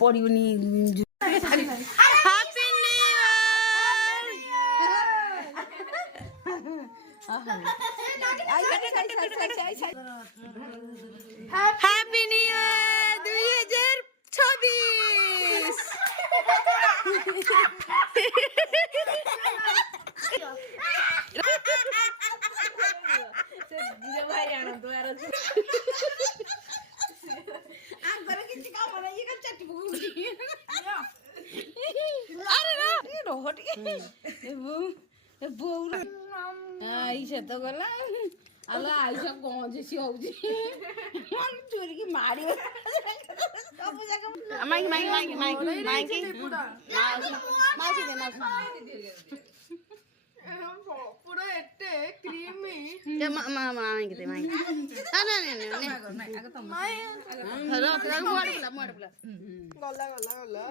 পড়িবনি happy new year 2026। Ayesha ତ ଗଲା ଆଲୋ ଆଇସା ଗଞ୍ଜେସି ହଉଛି ଚୋରିକି ମାରିବ ସବୁ ଜାଗା ମାଇକି ମାଇକି ମାଇକି ମାଇକି ମାଇକି ମାଉସୀ ଦେ ମାଉସୀ ପୁରା ଏତେ କ୍ରିମି ମାଇକି ଦେ ମାଇକି ଗଲା ଗଲା ଗଲା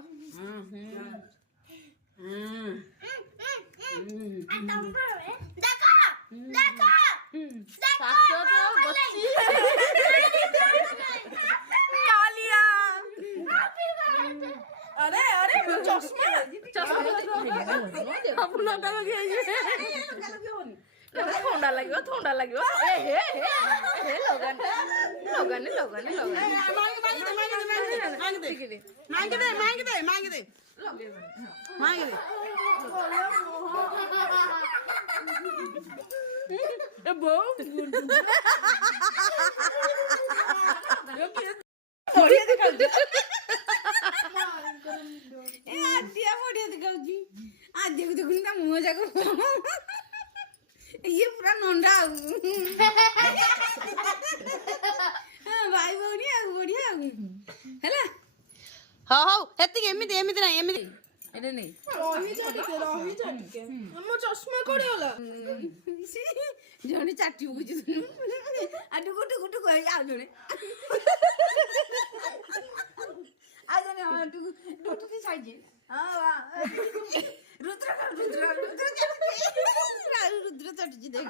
अरे अरे चश्मा अपना थोड़ा लगे थोड़ा लगे मुँह जाक ये पूरा नंडा भाई भौणी बढ़िया है हाँ हाँ एमती एमती ना एमती एटा नहीं चश्मा कौन होला जने चाटी बुझु आटू गुटू गुटू कह आ जने आटू गुटू की साइज हां रुद्र रुद्र रुद्र रुद्र चटजी देख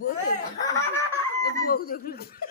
बहुत देख